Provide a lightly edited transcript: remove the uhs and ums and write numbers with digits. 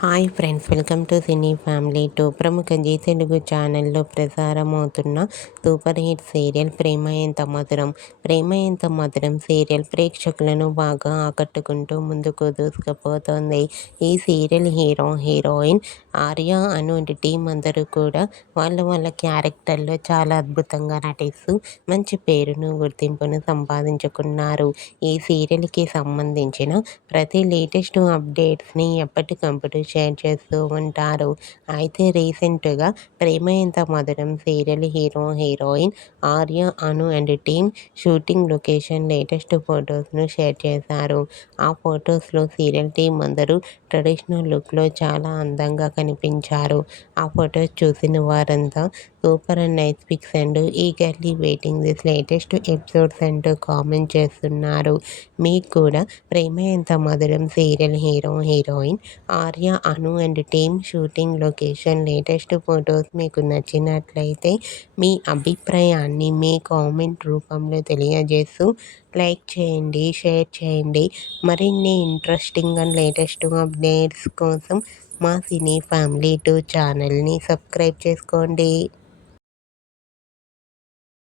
Hi friends, welcome to cine family two. ప్రముఖ G Telugu ఛానల్లో ప్రసారమవుతున్న super hit serial ప్రేమ ఎంత మధురం. ప్రేమ Entha Madhuram serial ప్రేక్షకులను బాగా ఆకట్టుకుంటూ ముందుకు దూసుకుపోతోంది. ఈ సీరియల్ హీరో, హీరోయిన్ ఆర్య, అను టీం అందరూ కూడా వాళ్ళ క్యారెక్టర్లో చాలా అద్భుతంగా నటిస్తూ మంచి పేరును, గుర్తింపును సంపాదించుకున్నారు. ఈ సీరియల్కి సంబంధించిన ప్రతి లేటెస్ట్ అప్డేట్స్ని ఎప్పటికప్పుడు షేర్ చేస్తూ ఉంటారు. అయితే రీసెంట్గా Prema Entha Madhuram serial hero, heroine Arya, Anu and team shooting location latest ఫొటోస్ను షేర్ చేశారు. ఆ ఫొటోస్లో సీరియల్ టీం అందరూ ట్రెడిషనల్ లుక్లో చాలా అందంగా కనిపించారు. ఆ ఫొటోస్ చూసిన వారంతా super and nice pics and eagerly waiting this latest episodes అంటూ కామెంట్ చేస్తున్నారు. మీకు కూడా Prema Entha Madhuram serial hero, heroine Arya, Anu and team shooting location latest photos మీకు నచ్చినట్లయితే మీ అభిప్రాయాన్ని మీ కామెంట్ రూపంలో తెలియజేస్తూ లైక్ చేయండి, షేర్ చేయండి. మరిన్ని ఇంట్రెస్టింగ్ అండ్ లేటెస్ట్ అప్డేట్స్ కోసం మా సినీ ఫ్యామిలీ టూ ఛానల్ని సబ్స్క్రైబ్ చేసుకోండి.